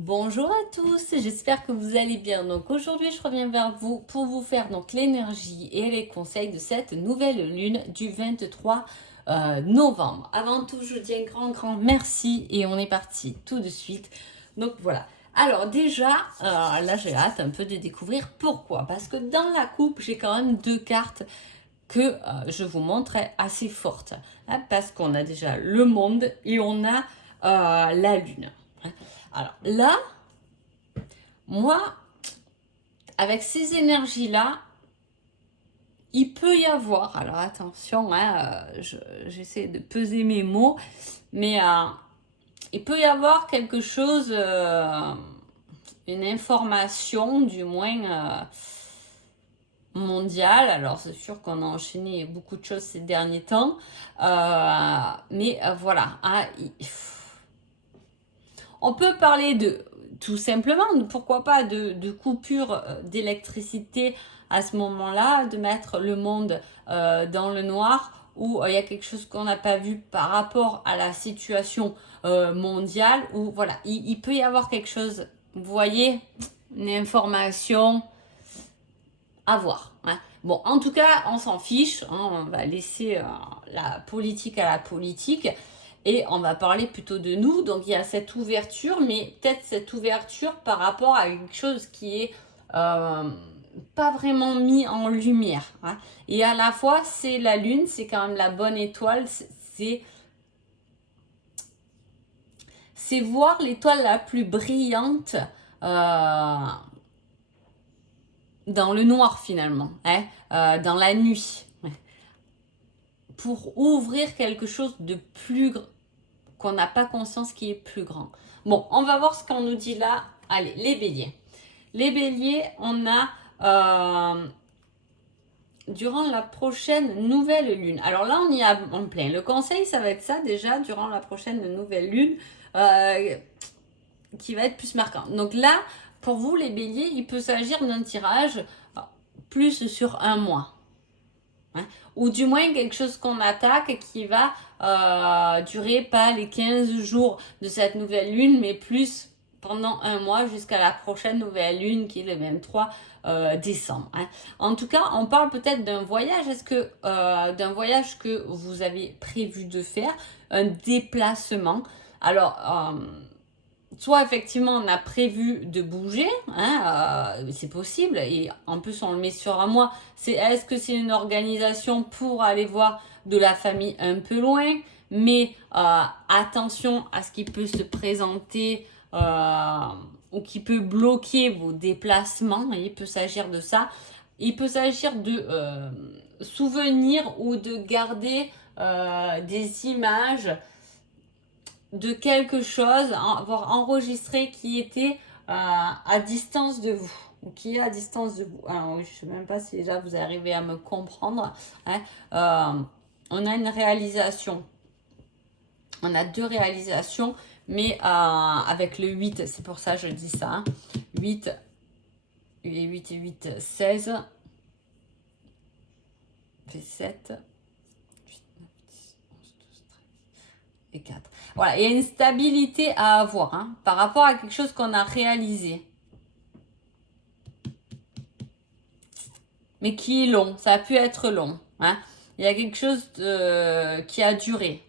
Bonjour à tous, j'espère que vous allez bien. Donc aujourd'hui, je reviens vers vous pour vous faire donc l'énergie et les conseils de cette nouvelle lune du 23 novembre. Avant tout, je dis un grand merci et on est parti tout de suite. Donc voilà. Alors déjà, là j'ai hâte un peu de découvrir pourquoi. Parce que dans la coupe, j'ai quand même deux cartes que je vous montrerai assez fortes. Hein, parce qu'on a déjà le monde et on a la lune. Alors là, moi, avec ces énergies-là, il peut y avoir, alors attention, hein, j'essaie de peser mes mots, mais il peut y avoir quelque chose, une information du moins mondiale. Alors c'est sûr qu'on a enchaîné beaucoup de choses ces derniers temps, mais voilà, hein, on peut parler de tout simplement, pourquoi pas, de coupure d'électricité à ce moment-là, de mettre le monde dans le noir, ou il y a quelque chose qu'on n'a pas vu par rapport à la situation mondiale, ou voilà, il peut y avoir quelque chose, vous voyez, une information à voir. Hein. Bon, en tout cas, on s'en fiche, hein, on va laisser la politique à la politique. Et on va parler plutôt de nous. Donc il y a cette ouverture, mais peut-être cette ouverture par rapport à quelque chose qui est pas vraiment mis en lumière. Hein. Et à la fois, c'est la lune, c'est quand même la bonne étoile, c'est voir l'étoile la plus brillante dans le noir finalement, hein, dans la nuit. Pour ouvrir quelque chose de plus qu'on n'a pas conscience qui est plus grand. Bon, on va voir ce qu'on nous dit là. Allez, les béliers. Les béliers, on a durant la prochaine nouvelle lune. Alors là, on y a en plein. Le conseil, ça va être ça déjà, durant la prochaine nouvelle lune, qui va être plus marquant. Donc là, pour vous, les béliers, il peut s'agir d'un tirage plus sur un mois. Hein, ou du moins quelque chose qu'on attaque qui va durer pas les 15 jours de cette nouvelle lune, mais plus pendant un mois jusqu'à la prochaine nouvelle lune qui est le 23 décembre. Hein. En tout cas, on parle peut-être d'un voyage. Est-ce que d'un voyage que vous avez prévu de faire, un déplacement. Alors, soit effectivement on a prévu de bouger, hein, c'est possible, et en plus on le met sur un mois, est-ce que c'est une organisation pour aller voir de la famille un peu loin, mais attention à ce qui peut se présenter ou qui peut bloquer vos déplacements, il peut s'agir de ça, il peut s'agir de souvenirs ou de garder des images de quelque chose, avoir enregistré qui était à distance de vous, ou qui est à distance de vous. Alors, je ne sais même pas si déjà vous arrivez à me comprendre. Hein. On a une réalisation. On a deux réalisations, mais avec le 8, c'est pour ça que je dis ça. Hein. 8 et 8 et 8, 16. Fait 7. Et 4. Voilà, il y a une stabilité à avoir hein, par rapport à quelque chose qu'on a réalisé. Mais qui est long, ça a pu être long. Hein. Il y a quelque chose qui a duré.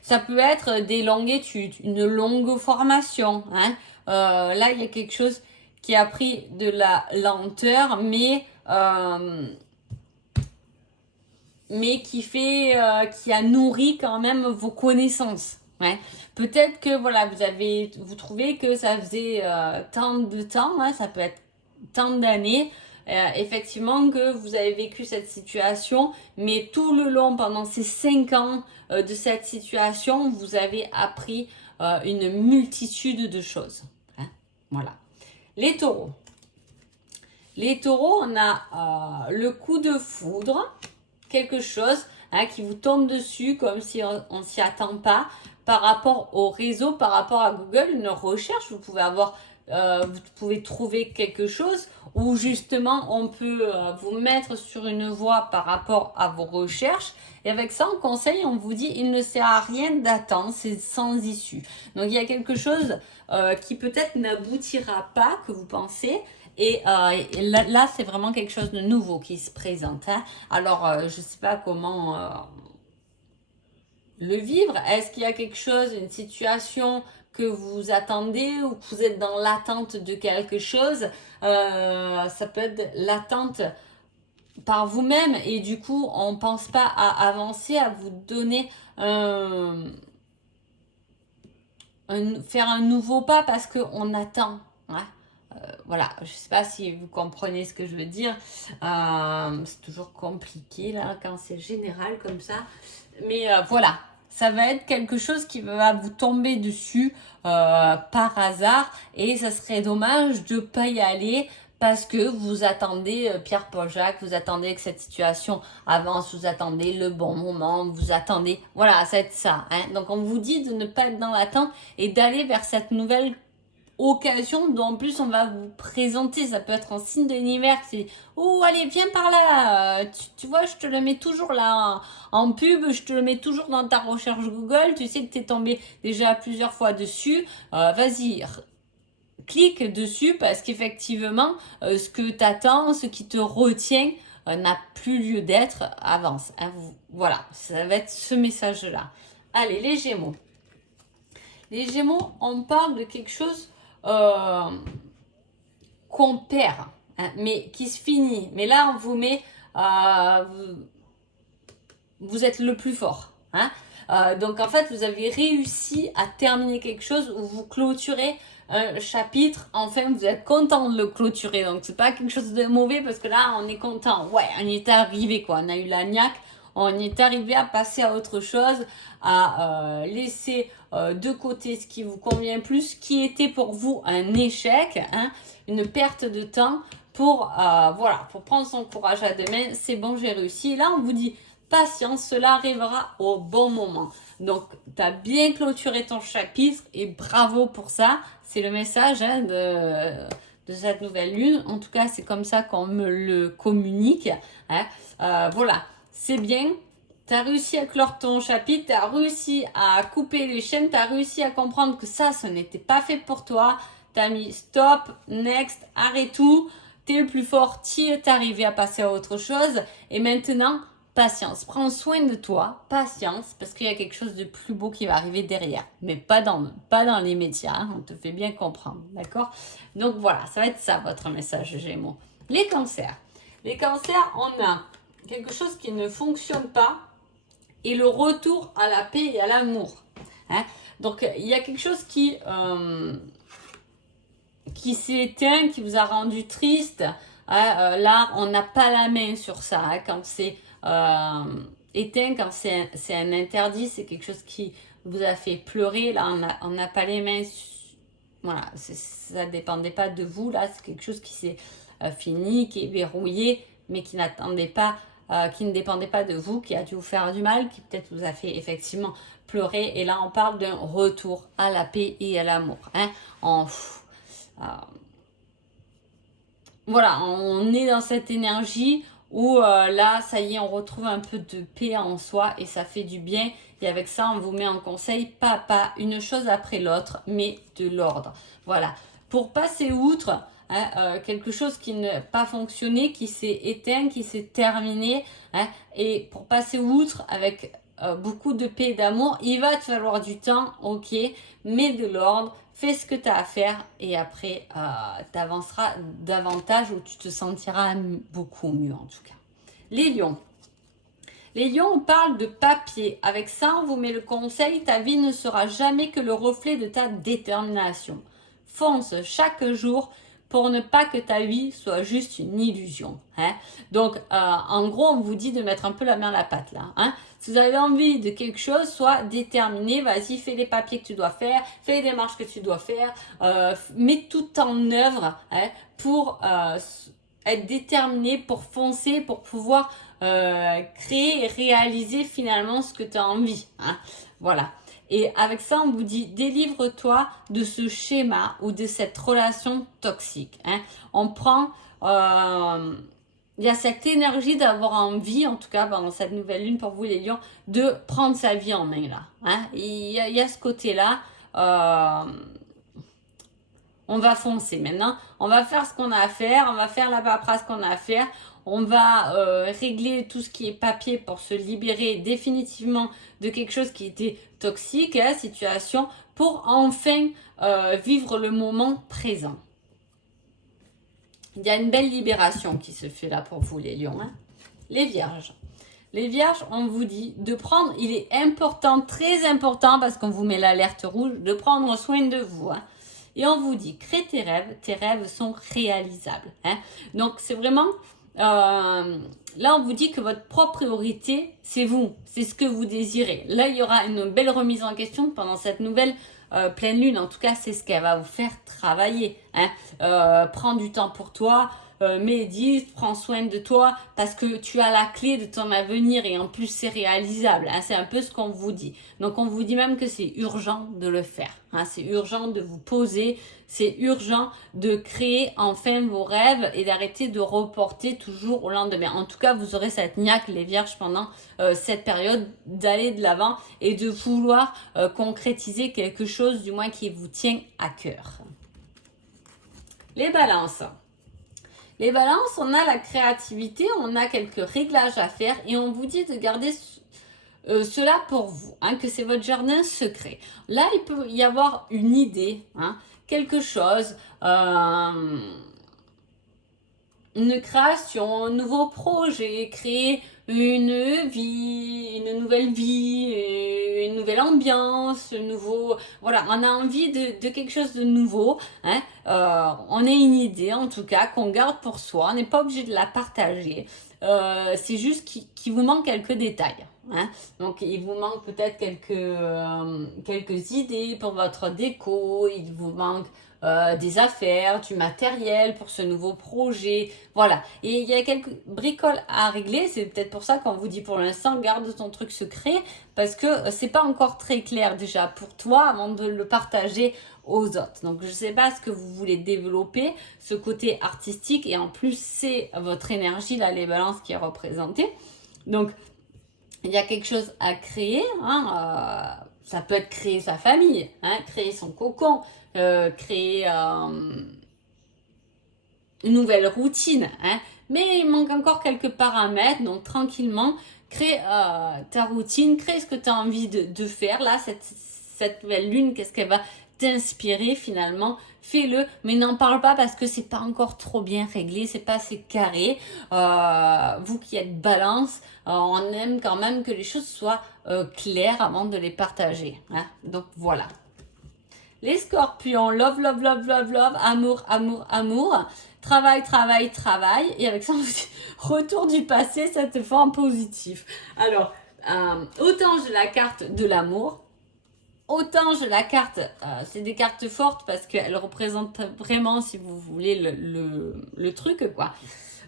Ça peut être des longues études, une longue formation. Hein. Là, il y a quelque chose qui a pris de la lenteur, mais qui a nourri quand même vos connaissances. Ouais. Peut-être que voilà, vous trouvez que ça faisait tant de temps, hein, ça peut être tant d'années, effectivement que vous avez vécu cette situation, mais tout le long, pendant ces 5 ans de cette situation, vous avez appris une multitude de choses. Hein. Voilà. Les taureaux. Les taureaux, on a le coup de foudre, quelque chose hein, qui vous tombe dessus comme si on ne s'y attend pas par rapport au réseau, par rapport à Google, une recherche. Vous pouvez avoir vous pouvez trouver quelque chose où justement on peut vous mettre sur une voie par rapport à vos recherches. Et avec ça, en conseil, on vous dit il ne sert à rien d'attendre, c'est sans issue. Donc il y a quelque chose qui peut-être n'aboutira pas, que vous pensez. Et là, c'est vraiment quelque chose de nouveau qui se présente. Hein. Alors, je ne sais pas comment le vivre. Est-ce qu'il y a quelque chose, une situation que vous attendez ou que vous êtes dans l'attente de quelque chose? Ça peut être l'attente par vous-même et du coup, on ne pense pas à avancer, à vous donner faire un nouveau pas parce qu'on attend. Hein. Voilà, je ne sais pas si vous comprenez ce que je veux dire. C'est toujours compliqué là quand c'est général comme ça. Mais voilà, ça va être quelque chose qui va vous tomber dessus par hasard et ça serait dommage de ne pas y aller parce que vous attendez Pierre-Paul Jacques, vous attendez que cette situation avance, vous attendez le bon moment, vous attendez, voilà, ça va être ça. Hein. Donc on vous dit de ne pas être dans l'attente et d'aller vers cette nouvelle occasion dont en plus on va vous présenter. Ça peut être un signe de l'univers qui dit oh allez viens par là, tu vois je te le mets toujours là en pub, je te le mets toujours dans ta recherche Google, tu sais que tu es tombé déjà plusieurs fois dessus, vas-y clique dessus parce qu'effectivement ce que tu attends, ce qui te retient n'a plus lieu d'être, avance. Hein, voilà, ça va être ce message là. Allez les Gémeaux. Les Gémeaux, on parle de quelque chose qu'on perd, hein, mais qui se finit. Mais là, on vous met, vous êtes le plus fort. Hein. Donc en fait, vous avez réussi à terminer quelque chose où vous clôturez un chapitre. Enfin, vous êtes content de le clôturer. Donc c'est pas quelque chose de mauvais parce que là, on est content. Ouais, on y est arrivé quoi. On a eu la niaque. On est arrivé à passer à autre chose, à laisser de côté ce qui vous convient plus, qui était pour vous un échec, hein, une perte de temps pour, voilà, pour prendre son courage à deux mains. C'est bon, j'ai réussi. Et là, on vous dit patience, cela arrivera au bon moment. Donc, tu as bien clôturé ton chapitre et bravo pour ça. C'est le message hein, de cette nouvelle lune. En tout cas, c'est comme ça qu'on me le communique. Hein. Voilà. C'est bien, tu as réussi à clore ton chapitre, tu as réussi à couper les chaînes, tu as réussi à comprendre que ça, ce n'était pas fait pour toi. Tu as mis stop, next, arrête tout, tu es le plus fort, tu es arrivé à passer à autre chose. Et maintenant, patience, prends soin de toi, patience, parce qu'il y a quelque chose de plus beau qui va arriver derrière. Mais pas dans les médias, hein, on te fait bien comprendre, d'accord? Donc voilà, ça va être ça votre message Gémeaux. Les cancers. Les cancers, on a quelque chose qui ne fonctionne pas et le retour à la paix et à l'amour. Hein. Donc, il y a quelque chose qui s'est éteint, qui vous a rendu triste. Hein. Là, on n'a pas la main sur ça. Hein. Quand c'est éteint, quand c'est un interdit, c'est quelque chose qui vous a fait pleurer. Là, on n'a pas les mains. Voilà, ça ne dépendait pas de vous. Là, c'est quelque chose qui s'est fini, qui est verrouillé, mais qui n'attendait pas qui ne dépendait pas de vous, qui a dû vous faire du mal, qui peut-être vous a fait effectivement pleurer. Et là, on parle d'un retour à la paix et à l'amour. Hein. Voilà, on est dans cette énergie où là, ça y est, on retrouve un peu de paix en soi et ça fait du bien. Et avec ça, on vous met en conseil, pas une chose après l'autre, mais de l'ordre. Voilà, pour passer outre... Hein, quelque chose qui n'a pas fonctionné, qui s'est éteint, qui s'est terminé. Hein, et pour passer outre avec beaucoup de paix et d'amour, il va te falloir du temps, ok, mais de l'ordre. Fais ce que tu as à faire et après, tu avanceras davantage ou tu te sentiras beaucoup mieux en tout cas. Les lions. Les lions, on parle de papier. Avec ça, on vous met le conseil, ta vie ne sera jamais que le reflet de ta détermination. Fonce chaque jour pour ne pas que ta vie soit juste une illusion. Hein. Donc, en gros, on vous dit de mettre un peu la main à la pâte là. Hein. Si vous avez envie de quelque chose, sois déterminé, vas-y, fais les papiers que tu dois faire, fais les démarches que tu dois faire, mets tout en œuvre hein, pour être déterminé, pour foncer, pour pouvoir créer et réaliser finalement ce que tu as envie. Hein. Voilà. Et avec ça, on vous dit, délivre-toi de ce schéma ou de cette relation toxique. Hein. On prend... il y a cette énergie d'avoir envie, en tout cas pendant cette nouvelle lune pour vous les lions, de prendre sa vie en main là. Hein. Il y a ce côté-là. On va foncer maintenant. On va faire ce qu'on a à faire. On va faire la paperasse qu'on a à faire. On va régler tout ce qui est papier pour se libérer définitivement de quelque chose qui était toxique, hein, situation, pour enfin vivre le moment présent. Il y a une belle libération qui se fait là pour vous les lions. Hein. Les vierges. Les vierges, on vous dit de prendre, il est important, très important, parce qu'on vous met l'alerte rouge, de prendre soin de vous. Hein. Et on vous dit, crée tes rêves sont réalisables. Hein. Donc c'est vraiment, là on vous dit que votre propre priorité, c'est vous, c'est ce que vous désirez. Là il y aura une belle remise en question pendant cette nouvelle pleine lune. En tout cas c'est ce qu'elle va vous faire travailler. Hein. Prends du temps pour toi. Médite, prends soin de toi parce que tu as la clé de ton avenir et en plus c'est réalisable. Hein, c'est un peu ce qu'on vous dit. Donc on vous dit même que c'est urgent de le faire. Hein, c'est urgent de vous poser, c'est urgent de créer enfin vos rêves et d'arrêter de reporter toujours au lendemain. En tout cas, vous aurez cette niaque les vierges pendant cette période d'aller de l'avant et de vouloir concrétiser quelque chose du moins qui vous tient à cœur. Les balances. Les balances, on a la créativité, on a quelques réglages à faire et on vous dit de garder cela pour vous, hein, que c'est votre jardin secret. Là, il peut y avoir une idée, hein, quelque chose, une création, un nouveau projet, créer une vie, une nouvelle vie, une nouvelle ambiance, voilà, on a envie de quelque chose de nouveau, hein, on a une idée en tout cas qu'on garde pour soi, on n'est pas obligé de la partager, c'est juste qu'il vous manque quelques détails. Hein. Donc il vous manque peut-être quelques idées pour votre déco, il vous manque des affaires, du matériel pour ce nouveau projet, voilà. Et il y a quelques bricoles à régler, c'est peut-être pour ça qu'on vous dit pour l'instant garde ton truc secret, parce que c'est pas encore très clair déjà pour toi avant de le partager aux autres. Donc je sais pas ce que vous voulez développer, ce côté artistique, et en plus c'est votre énergie là, les balances qui est représentée. Donc il y a quelque chose à créer, hein, ça peut être créer sa famille, hein, créer son cocon, créer une nouvelle routine, hein, mais il manque encore quelques paramètres, donc tranquillement, crée ta routine, crée ce que tu as envie de faire, là, cette nouvelle lune, qu'est-ce qu'elle va t'inspirer finalement, fais-le, mais n'en parle pas parce que c'est pas encore trop bien réglé, c'est pas assez carré. Vous qui êtes balance, on aime quand même que les choses soient claires avant de les partager. Hein. Donc voilà. Les scorpions, love, love, love, love, love, amour, amour, amour, travail, travail, travail. Et avec ça, on dit retour du passé, cette fois en positif. Alors, autant j'ai la carte de l'amour, autant j'ai la carte, c'est des cartes fortes parce qu'elles représentent vraiment, si vous voulez, le truc, quoi.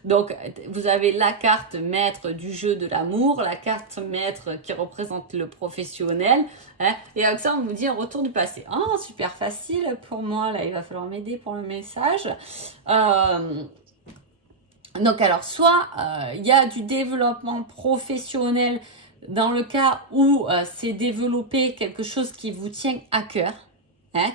Donc, vous avez la carte maître du jeu de l'amour, la carte maître qui représente le professionnel. Hein, et avec ça, on vous dit un retour du passé. Oh, super facile pour moi. Là, il va falloir m'aider pour le message. Donc, alors, soit il y a du développement professionnel dans le cas où c'est développer quelque chose qui vous tient à cœur. Hein,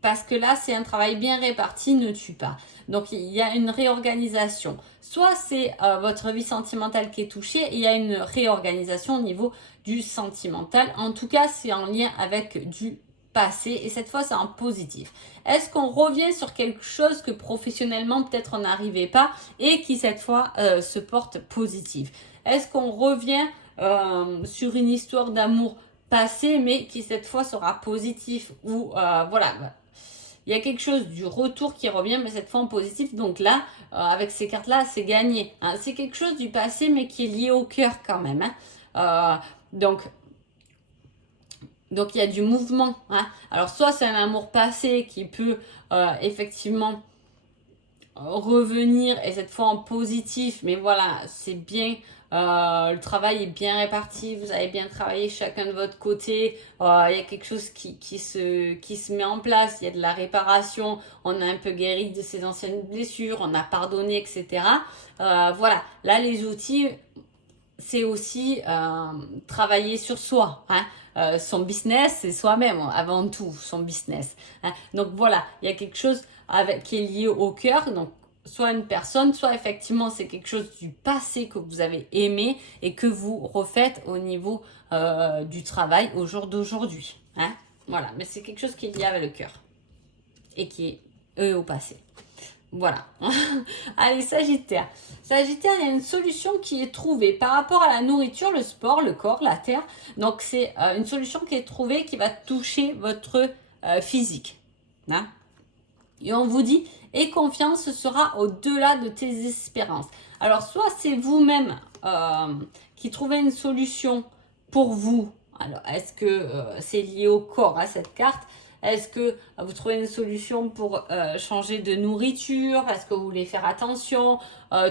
parce que là, c'est un travail bien réparti, ne tue pas. Donc, il y a une réorganisation. Soit c'est votre vie sentimentale qui est touchée, et il y a une réorganisation au niveau du sentimental. En tout cas, c'est en lien avec du passé, et cette fois, c'est en positif. Est-ce qu'on revient sur quelque chose que professionnellement, peut-être on n'arrivait pas, et qui cette fois se porte positif? Est-ce qu'on revient sur une histoire d'amour passé, mais qui cette fois sera positif, ou voilà, il y a quelque chose du retour qui revient, mais cette fois en positif. Donc là, avec ces cartes-là, c'est gagné. Hein. C'est quelque chose du passé, mais qui est lié au cœur quand même. Hein. Donc, il y a du mouvement. Hein. Alors, soit c'est un amour passé qui peut effectivement revenir, et cette fois en positif. Mais voilà, c'est bien le travail est bien réparti, vous avez bien travaillé chacun de votre côté, il y a quelque chose qui se met en place, il y a de la réparation, on a un peu guéri de ses anciennes blessures, on a pardonné, etc. Voilà, là les outils, c'est aussi travailler sur soi, hein. Son business, c'est soi-même avant tout, son business, hein. Donc voilà, il y a quelque chose qui est lié au cœur, donc soit une personne, soit effectivement c'est quelque chose du passé que vous avez aimé et que vous refaites au niveau du travail au jour d'aujourd'hui, hein. Voilà, mais c'est quelque chose qui est lié avec le cœur et qui est au passé. Voilà. Allez, Sagittaire. Sagittaire, il y a une solution qui est trouvée par rapport à la nourriture, le sport, le corps, la terre. Donc, c'est une solution qui est trouvée qui va toucher votre physique. Hein. Et on vous dit, aie confiance, ce sera au-delà de tes espérances. Alors, soit c'est vous-même qui trouvez une solution pour vous. Alors, est-ce que c'est lié au corps, à cette carte? Est-ce que vous trouvez une solution pour changer de nourriture? Est-ce que vous voulez faire attention?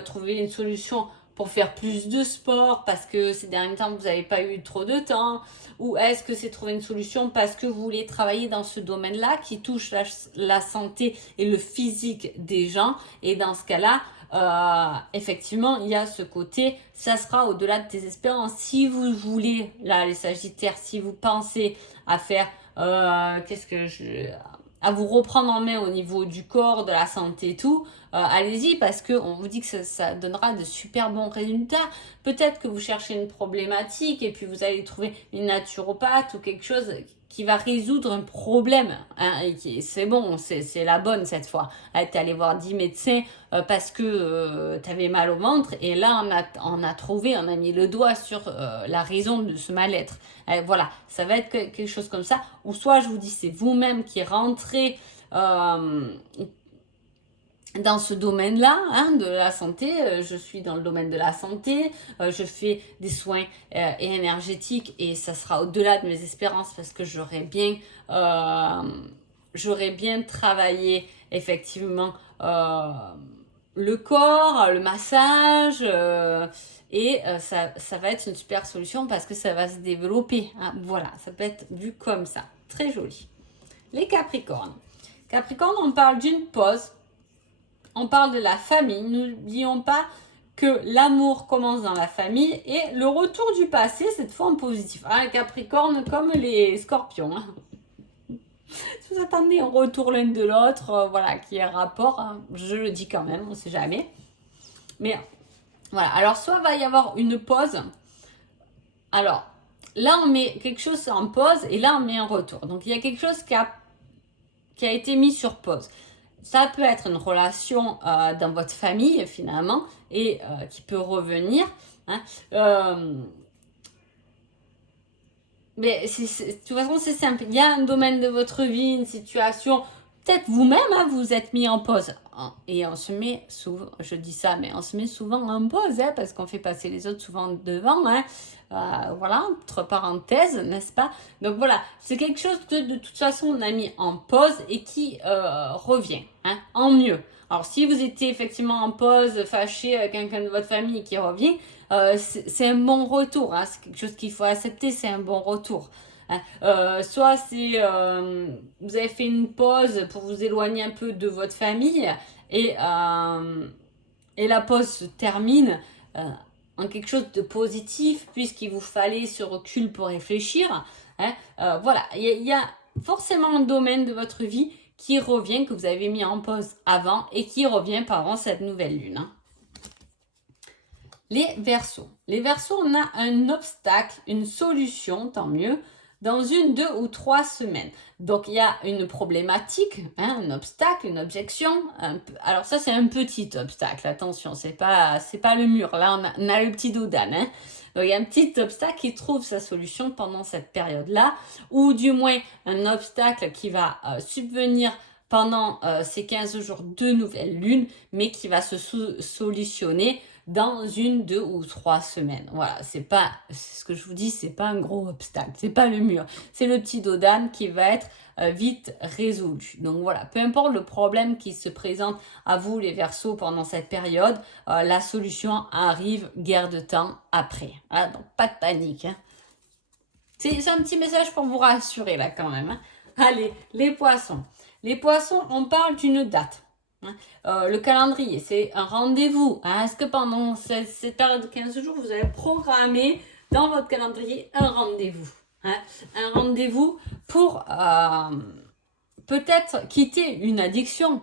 Trouver une solution pour faire plus de sport parce que ces derniers temps, vous n'avez pas eu trop de temps? Ou est-ce que c'est trouver une solution parce que vous voulez travailler dans ce domaine-là qui touche la santé et le physique des gens? Et dans ce cas-là, effectivement, il y a ce côté, ça sera au-delà de tes espérances. Si vous voulez, là, les Sagittaires, si vous pensez à faire à vous reprendre en main au niveau du corps, de la santé et tout, allez-y parce qu'on vous dit que ça donnera de super bons résultats. Peut-être que vous cherchez une problématique et puis vous allez trouver une naturopathe ou quelque chose qui va résoudre un problème. Hein, et c'est bon, c'est la bonne cette fois. Tu es allé voir 10 médecins parce que tu avais mal au ventre et là on a mis le doigt sur la raison de ce mal-être. Voilà, ça va être quelque chose comme ça. Ou soit je vous dis c'est vous-même qui rentrez dans ce domaine-là, hein, de la santé. Je suis dans le domaine de la santé, je fais des soins énergétiques et ça sera au-delà de mes espérances parce que j'aurais bien travaillé effectivement le corps, le massage et ça va être une super solution parce que ça va se développer, hein. Voilà, ça peut être vu comme ça, très joli. Les Capricornes. Capricorne, on parle d'une pause. On parle de la famille. N'oublions pas que l'amour commence dans la famille et le retour du passé, cette fois en positif. Ah, Capricorne, comme les scorpions. Hein. Si vous attendez un retour l'un de l'autre, voilà, qui est un rapport, hein, je le dis quand même, on ne sait jamais. Mais voilà, alors soit va y avoir une pause. Alors, là on met quelque chose en pause et là on met un retour. Donc il y a quelque chose qui a été mis sur pause. Ça peut être une relation dans votre famille finalement et qui peut revenir. Hein. Mais de toute façon c'est simple. Il y a un domaine de votre vie, une situation. Peut-être vous-même hein, vous êtes mis en pause. Et on se met souvent, je dis ça, mais on se met souvent en pause hein, parce qu'on fait passer les autres souvent devant. Hein. Voilà, entre parenthèses, n'est-ce pas? Donc voilà, c'est quelque chose que de toute façon on a mis en pause et qui revient, hein, en mieux. Alors si vous étiez effectivement en pause, fâché avec quelqu'un de votre famille qui revient, c'est un bon retour, hein, c'est quelque chose qu'il faut accepter, c'est un bon retour. Hein. Soit c'est vous avez fait une pause pour vous éloigner un peu de votre famille et la pause se termine en quelque chose de positif puisqu'il vous fallait ce recul pour réfléchir. Hein. Voilà, il y a forcément un domaine de votre vie qui revient, que vous avez mis en pause avant et qui revient pendant cette nouvelle lune. Hein. Les Verseaux. Les Verseaux, on a un obstacle, une solution, tant mieux, dans 1, 2 ou 3 semaines. Donc, il y a une problématique, hein, un obstacle, une objection. Alors ça, c'est un petit obstacle, attention, c'est pas le mur. Là, on a le petit dodan. Hein. Donc, il y a un petit obstacle qui trouve sa solution pendant cette période-là, ou du moins un obstacle qui va subvenir pendant ces 15 jours de nouvelle lune, mais qui va se solutionner dans 1, 2 ou 3 semaines. Voilà, c'est ce que je vous dis, c'est pas un gros obstacle, c'est pas le mur, c'est le petit dos d'âne qui va être vite résolu. Donc voilà, peu importe le problème qui se présente à vous les Verseaux pendant cette période, la solution arrive guère de temps après. Voilà, donc pas de panique. Hein. C'est un petit message pour vous rassurer là quand même. Hein. Allez, les poissons. Les poissons, on parle d'une date. Hein. Le calendrier, c'est un rendez-vous. Hein. Est-ce que pendant cette période de 15 jours, vous avez programmé dans votre calendrier un rendez-vous, hein. Un rendez-vous pour peut-être quitter une addiction.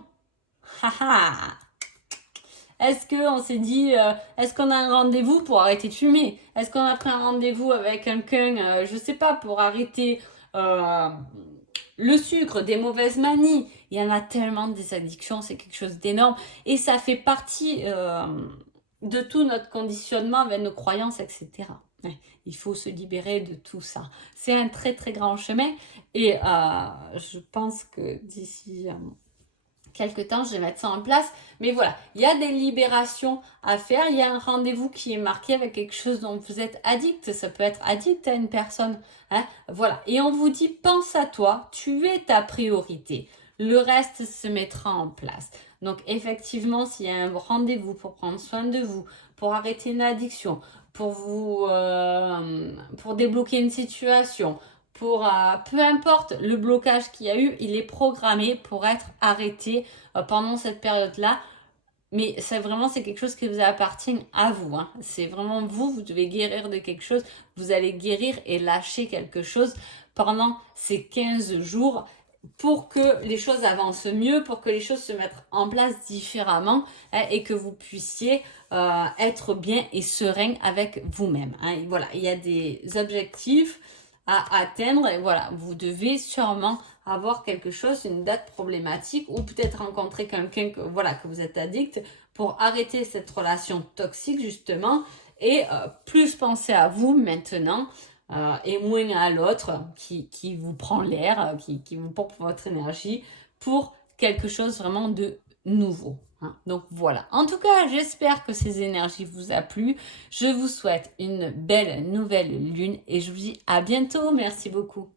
Est-ce qu'on s'est dit, est-ce qu'on a un rendez-vous pour arrêter de fumer? Est-ce qu'on a pris un rendez-vous avec quelqu'un, je sais pas, pour arrêter le sucre, des mauvaises manies? Il y en a tellement des addictions, c'est quelque chose d'énorme. Et ça fait partie de tout notre conditionnement avec nos croyances, etc. Ouais, il faut se libérer de tout ça. C'est un très très grand chemin et je pense que d'ici quelque temps, je vais mettre ça en place. Mais voilà, il y a des libérations à faire. Il y a un rendez-vous qui est marqué avec quelque chose dont vous êtes addict. Ça peut être addict à une personne. Hein. Voilà. Et on vous dit, pense à toi. Tu es ta priorité. Le reste se mettra en place. Donc effectivement, s'il y a un rendez-vous pour prendre soin de vous, pour arrêter une addiction, pour débloquer une situation, pour peu importe le blocage qu'il y a eu, il est programmé pour être arrêté pendant cette période-là. Mais c'est quelque chose qui vous appartient à vous. Hein. C'est vraiment vous devez guérir de quelque chose. Vous allez guérir et lâcher quelque chose pendant ces 15 jours pour que les choses avancent mieux, pour que les choses se mettent en place différemment hein, et que vous puissiez être bien et serein avec vous-même. Hein. Et voilà, il y a des objectifs à atteindre et voilà, vous devez sûrement avoir quelque chose, une date problématique ou peut-être rencontrer quelqu'un que vous êtes addict pour arrêter cette relation toxique justement et plus penser à vous maintenant et moins à l'autre qui vous prend l'air, qui vous pompe votre énergie pour quelque chose vraiment de nouveau. Hein. Donc voilà. En tout cas, j'espère que ces énergies vous a plu. Je vous souhaite une belle nouvelle lune et je vous dis à bientôt. Merci beaucoup.